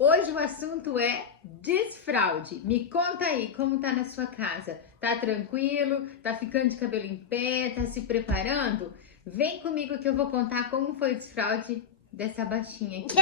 Hoje o assunto é desfraude. Me conta aí como tá na sua casa. Tá tranquilo? Tá ficando de cabelo em pé? Tá se preparando? Vem comigo que eu vou contar como foi o desfraude dessa baixinha aqui.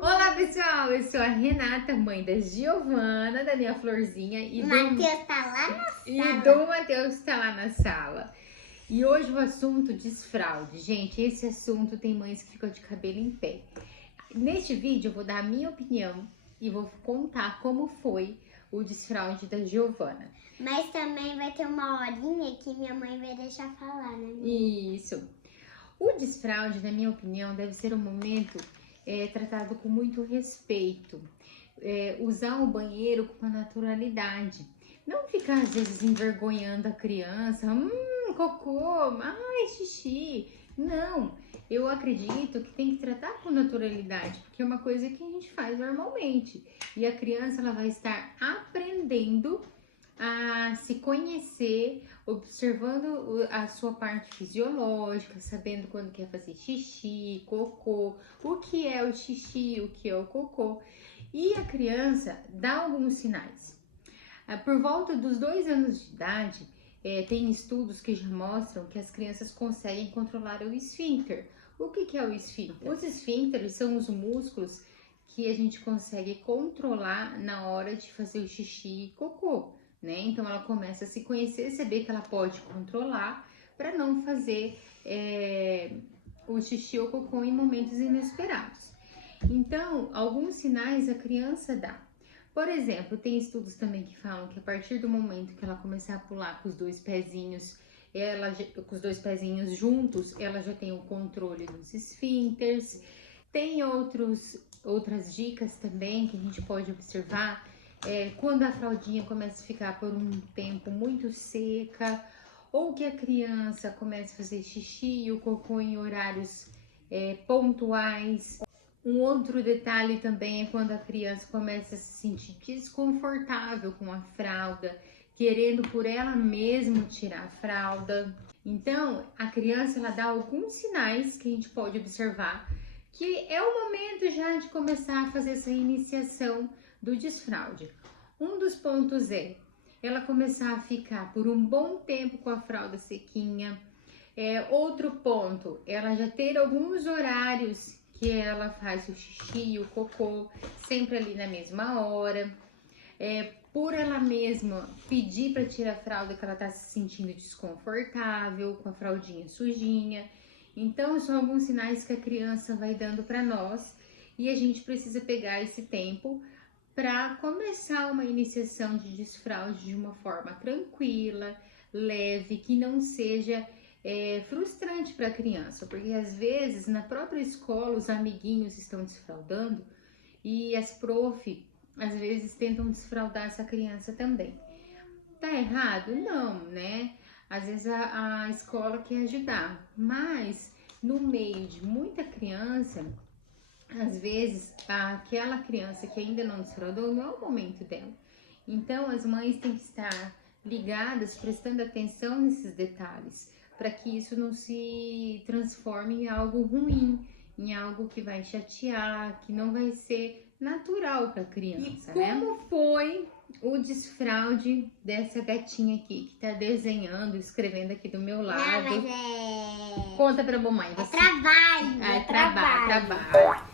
Olá pessoal, eu sou a Renata, mãe da Giovana, da minha florzinha e O Matheus tá lá na sala. E do Matheus que tá lá na sala. E hoje o assunto desfraude. Gente, esse assunto tem mães que ficam de cabelo em pé. Neste vídeo eu vou dar a minha opinião e vou contar como foi o desfraude da Giovana. Mas também vai ter uma horinha que minha mãe vai deixar falar, né? Isso. O desfraude, na minha opinião, deve ser um momento tratado com muito respeito. Usar o banheiro com naturalidade. Não ficar, às vezes, envergonhando a criança. Cocô, ai, xixi. Não, eu acredito que tem que tratar com naturalidade, porque é uma coisa que a gente faz normalmente. E a criança, ela vai estar aprendendo a se conhecer, observando a sua parte fisiológica, sabendo quando quer fazer xixi, cocô, o que é o xixi, o que é o cocô. E a criança dá alguns sinais. Por volta dos 2 anos de idade, tem estudos que já mostram que as crianças conseguem controlar o esfíncter. O que é o esfíncter? Os esfíncteres são os músculos que a gente consegue controlar na hora de fazer o xixi e cocô, né? Então ela começa a se conhecer, saber que ela pode controlar para não fazer o xixi ou cocô em momentos inesperados. Então, alguns sinais a criança dá. Por exemplo, tem estudos também que falam que a partir do momento que ela começar a pular com os dois pezinhos, com os dois pezinhos juntos, ela já tem o controle dos esfíncteres. Tem outras dicas também que a gente pode observar. Quando a fraldinha começa a ficar por um tempo muito seca, ou que a criança começa a fazer xixi e o cocô em horários pontuais. Um outro detalhe também é quando a criança começa a se sentir desconfortável com a fralda, querendo por ela mesma tirar a fralda. Então, a criança ela dá alguns sinais que a gente pode observar que é o momento já de começar a fazer essa iniciação do desfraude. Um dos pontos é ela começar a ficar por um bom tempo com a fralda sequinha. Outro ponto, ela já ter alguns horários que ela faz o xixi e o cocô, sempre ali na mesma hora. Por ela mesma pedir para tirar a fralda que ela tá se sentindo desconfortável, com a fraldinha sujinha. Então, são alguns sinais que a criança vai dando para nós e a gente precisa pegar esse tempo para começar uma iniciação de desfraude de uma forma tranquila, leve, que não seja frustrante para a criança, porque às vezes na própria escola os amiguinhos estão desfraudando e as às vezes tentam desfraudar essa criança também. Tá errado? Não, né? Às vezes a escola quer ajudar, mas no meio de muita criança, às vezes aquela criança que ainda não desfraudou não é o momento dela. Então as mães têm que estar ligadas, prestando atenção nesses detalhes, para que isso não se transforme em algo ruim, em algo que vai chatear, que não vai ser natural para a criança, né? E como foi o desfraude dessa gatinha aqui, que tá desenhando, escrevendo aqui do meu lado? Não, mas Conta pra mamãe. É trabalho. É trabalho.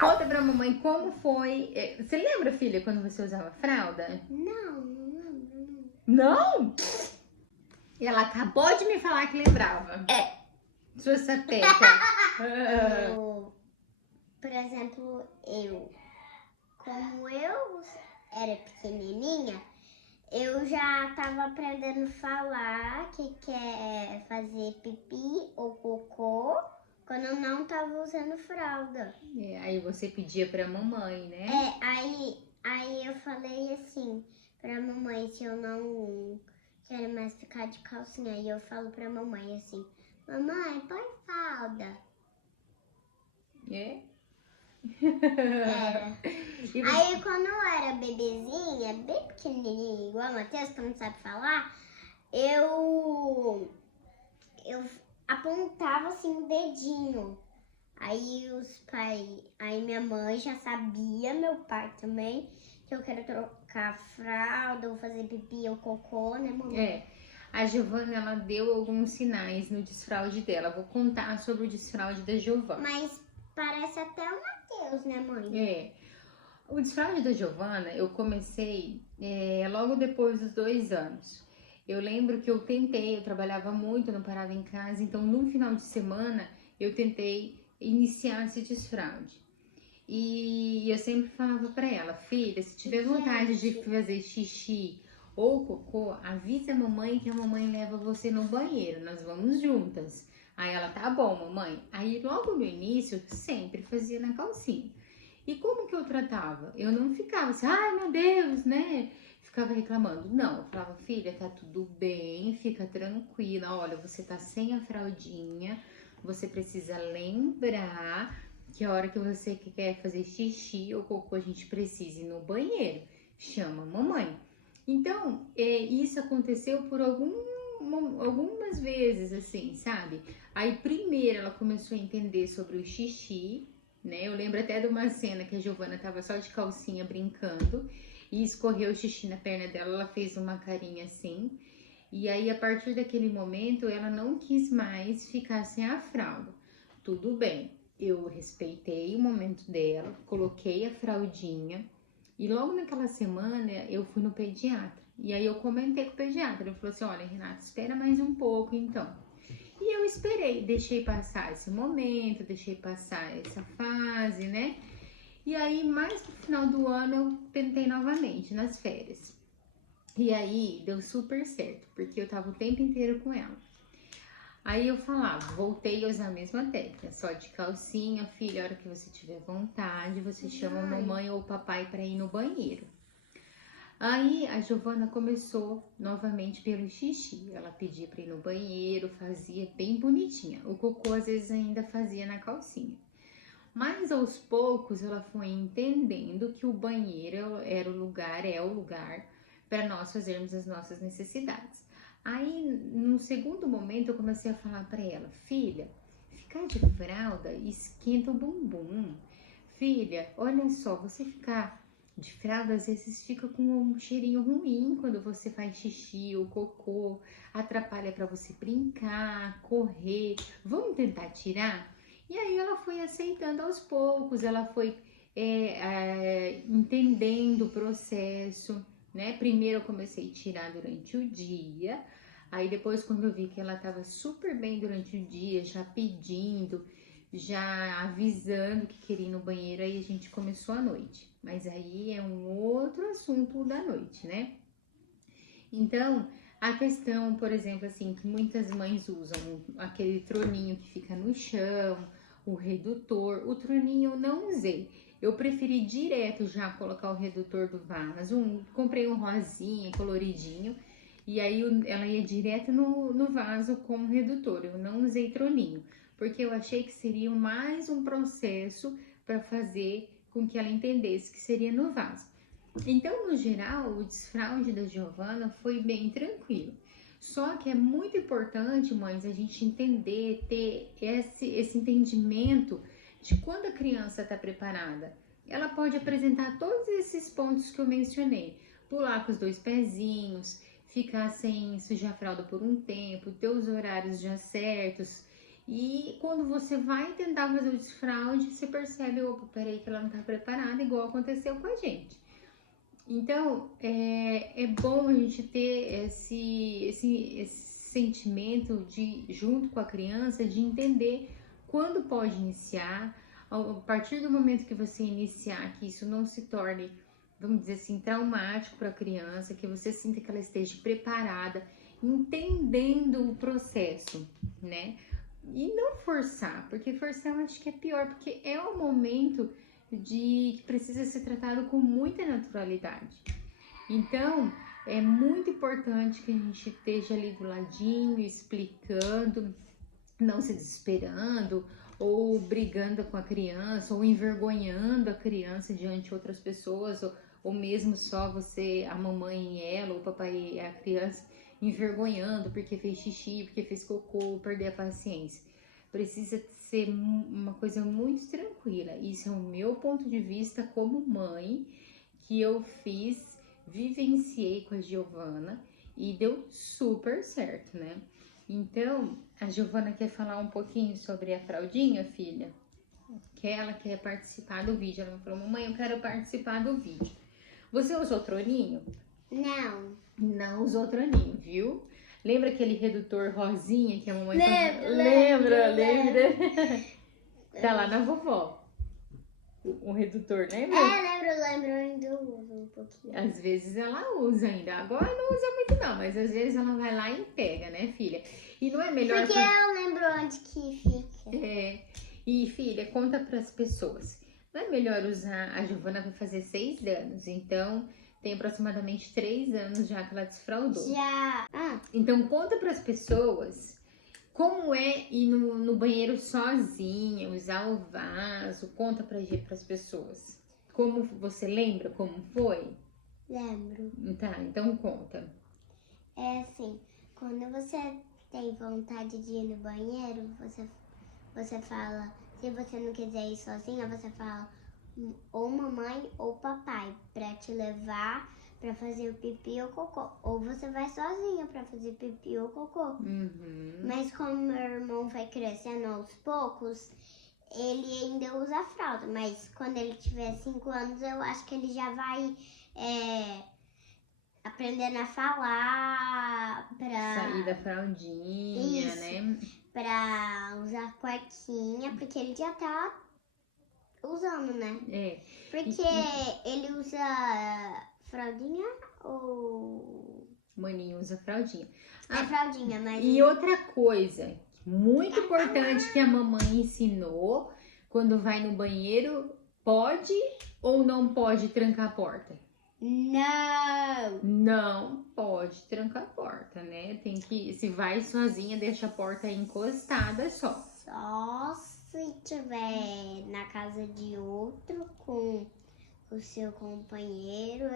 Conta pra mamãe como foi. Você lembra, filha, quando você usava fralda? Não. Não? Ela acabou de me falar que lembrava. Sua sapeca. Por exemplo, como eu era pequenininha, eu já tava aprendendo a falar que quer fazer pipi ou cocô quando eu não tava usando fralda. Aí você pedia pra mamãe, né? Aí eu falei assim pra mamãe, se eu não quero mais ficar de calcinha. Aí eu falo pra mamãe assim, mamãe, põe fralda. Era. Aí quando eu era bebezinha, bem pequenininha, igual a Matheus, que não sabe falar, apontava assim o dedinho. Aí minha mãe já sabia, meu pai também, que eu quero trocar a fralda ou fazer pipi ou cocô, né, mamãe? A Giovana, ela deu alguns sinais no desfraude dela. Vou contar sobre o desfraude da Giovana. Mas parece até o Matheus, né, mãe? O desfraude da Giovana, eu comecei logo depois dos 2 anos. Eu lembro que eu trabalhava muito, não parava em casa, então no final de semana eu tentei iniciar esse desfraude. E eu sempre falava pra ela, filha, se tiver vontade de fazer xixi ou cocô, avisa a mamãe que a mamãe leva você no banheiro, nós vamos juntas. Aí ela, tá bom, mamãe. Aí logo no início, eu sempre fazia na calcinha. E como que eu tratava? Eu não ficava assim, ai meu Deus, né? Ficava reclamando. Não, eu falava, filha, tá tudo bem, fica tranquila. Olha, você tá sem a fraldinha, você precisa lembrar que a hora que você quer fazer xixi ou cocô, a gente precisa ir no banheiro. Chama a mamãe. Então, isso aconteceu por algumas vezes, assim, sabe? Aí primeiro ela começou a entender sobre o xixi, né? Eu lembro até de uma cena que a Giovana tava só de calcinha brincando e escorreu o xixi na perna dela, ela fez uma carinha assim. E aí, a partir daquele momento, ela não quis mais ficar sem a fralda. Tudo bem, eu respeitei o momento dela, coloquei a fraldinha e logo naquela semana eu fui no pediatra. E aí eu comentei com o pediatra, ele falou assim, olha, Renata, espera mais um pouco então. E eu esperei, deixei passar esse momento, deixei passar essa fase, né? E aí, mais no final do ano, eu tentei novamente, nas férias. E aí, deu super certo, porque eu tava o tempo inteiro com ela. Aí eu falava, voltei a usar a mesma técnica, só de calcinha, filha, a hora que você tiver vontade, você chama a mamãe ou o papai para ir no banheiro. Aí a Giovana começou novamente pelo xixi. Ela pedia para ir no banheiro, fazia bem bonitinha. O cocô às vezes ainda fazia na calcinha. Mas aos poucos ela foi entendendo que o banheiro era o lugar, é o lugar para nós fazermos as nossas necessidades. Aí, no segundo momento, eu comecei a falar para ela, filha, ficar de fralda esquenta o bumbum. Filha, olha só, você ficar de fralda às vezes fica com um cheirinho ruim quando você faz xixi ou cocô, atrapalha para você brincar, correr. Vamos tentar tirar? E aí ela foi aceitando aos poucos, ela foi entendendo o processo, né? Primeiro eu comecei a tirar durante o dia, aí depois quando eu vi que ela estava super bem durante o dia, já pedindo, já avisando que queria ir no banheiro, aí a gente começou à noite. Mas aí é um outro assunto da noite, né? Então, a questão, por exemplo, assim, que muitas mães usam, aquele troninho que fica no chão, o redutor. O troninho eu não usei. Eu preferi direto já colocar o redutor do vaso. Comprei um rosinha, coloridinho. E aí ela ia direto no vaso com o redutor. Eu não usei troninho, porque eu achei que seria mais um processo para fazer com que ela entendesse que seria no vaso. Então, no geral, o desfraude da Giovana foi bem tranquilo. Só que é muito importante, mães, a gente entender, ter esse entendimento de quando a criança está preparada. Ela pode apresentar todos esses pontos que eu mencionei. Pular com os 2 pezinhos, ficar sem sujar a fralda por um tempo, ter os horários já certos. E quando você vai tentar fazer o desfraude, você percebe, opa, peraí que ela não está preparada, igual aconteceu com a gente. Então, é bom a gente ter esse sentimento junto com a criança, de entender quando pode iniciar, a partir do momento que você iniciar, que isso não se torne, vamos dizer assim, traumático para a criança, que você sinta que ela esteja preparada, entendendo o processo, né? E não forçar, porque forçar eu acho que é pior, porque é um momento que precisa ser tratado com muita naturalidade. Então, é muito importante que a gente esteja ali do ladinho, explicando, não se desesperando, ou brigando com a criança, ou envergonhando a criança diante de outras pessoas, ou mesmo só você, a mamãe e ela, ou o papai e a criança. envergonhando porque fez xixi, porque fez cocô, perder a paciência. Precisa ser uma coisa muito tranquila. Isso é o meu ponto de vista como mãe, que eu vivenciei com a Giovana e deu super certo, né? Então, a Giovana quer falar um pouquinho sobre a fraldinha, filha? Que ela quer participar do vídeo. Ela falou, mamãe, eu quero participar do vídeo. Você usou troninho? Não. Não usou troninho, viu? Lembra aquele redutor rosinha que a mamãe... Lembra. Tá lá na vovó. O redutor, lembra? Lembro, eu ainda uso um pouquinho. Às vezes ela usa ainda. Agora não usa muito não, mas às vezes ela vai lá e pega, né, filha? E não é melhor... Porque eu lembro onde que fica. E filha, conta pras pessoas. Não é melhor usar... A Giovana vai fazer 6 anos, então... Tem aproximadamente 3 anos já que ela desfraldou. Já. Então conta para as pessoas como é ir no banheiro sozinha, usar o vaso. Conta para as pessoas. Como você lembra como foi? Lembro. Tá, então conta. É assim, quando você tem vontade de ir no banheiro, você fala, se você não quiser ir sozinha, você fala ou mamãe ou papai pra te levar pra fazer o pipi ou cocô. Ou você vai sozinha pra fazer pipi ou cocô. Mas como meu irmão vai crescendo aos poucos, ele ainda usa fralda. Mas quando ele tiver 5 anos, eu acho que ele já vai aprendendo a falar pra... Sair da fraldinha, Isso. né? Pra usar cuequinha, porque ele já tá usando, né? Porque ele usa fraldinha ou... Maninho usa fraldinha. É fraldinha, mas... E outra coisa muito importante que a mamãe ensinou, quando vai no banheiro, pode ou não pode trancar a porta? Não! Não pode trancar a porta, né? Tem que, se vai sozinha, deixa a porta encostada só. Só se tiver na casa de outro com o seu companheiro,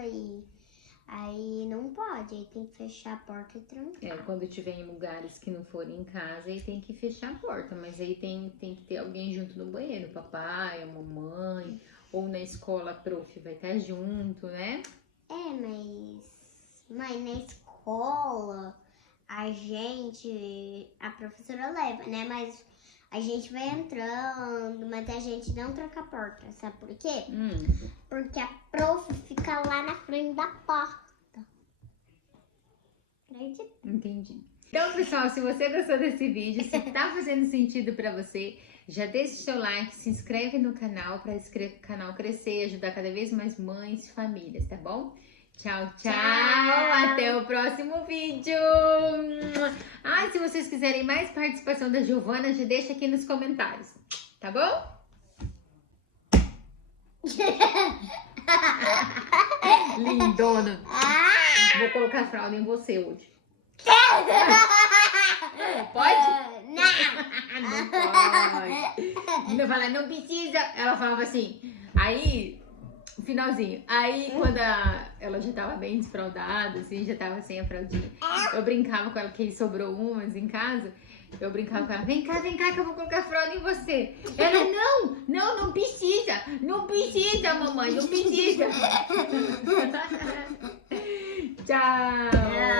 aí não pode, aí tem que fechar a porta e trancar. Quando tiver em lugares que não forem em casa, aí tem que fechar a porta, mas aí tem que ter alguém junto no banheiro, papai, a mamãe, ou na escola a prof vai estar junto, né? Mas na escola a professora leva, né? Mas a gente vai entrando, mas a gente não tranca a porta, sabe por quê? Porque a prof fica lá na frente da porta. Acredita? Entendi. Então, pessoal, se você gostou desse vídeo, se tá fazendo sentido pra você, já deixa o seu like, se inscreve no canal para o canal crescer e ajudar cada vez mais mães e famílias, tá bom? Tchau, tchau! Até o próximo vídeo! Se vocês quiserem mais participação da Giovana, já deixa aqui nos comentários, tá bom? Lindona! Vou colocar a fralda em você hoje. Pode? Não pode. Não fala, não precisa. Ela falava assim. Aí, no finalzinho. Aí, quando ela já tava bem desfraldada, assim, já tava sem a fraldinha. Eu brincava com ela, que sobrou umas em casa. Eu brincava com ela, vem cá que eu vou colocar a fralda em você. Ela, não precisa. Não precisa, mamãe, não precisa. Tchau. Tchau.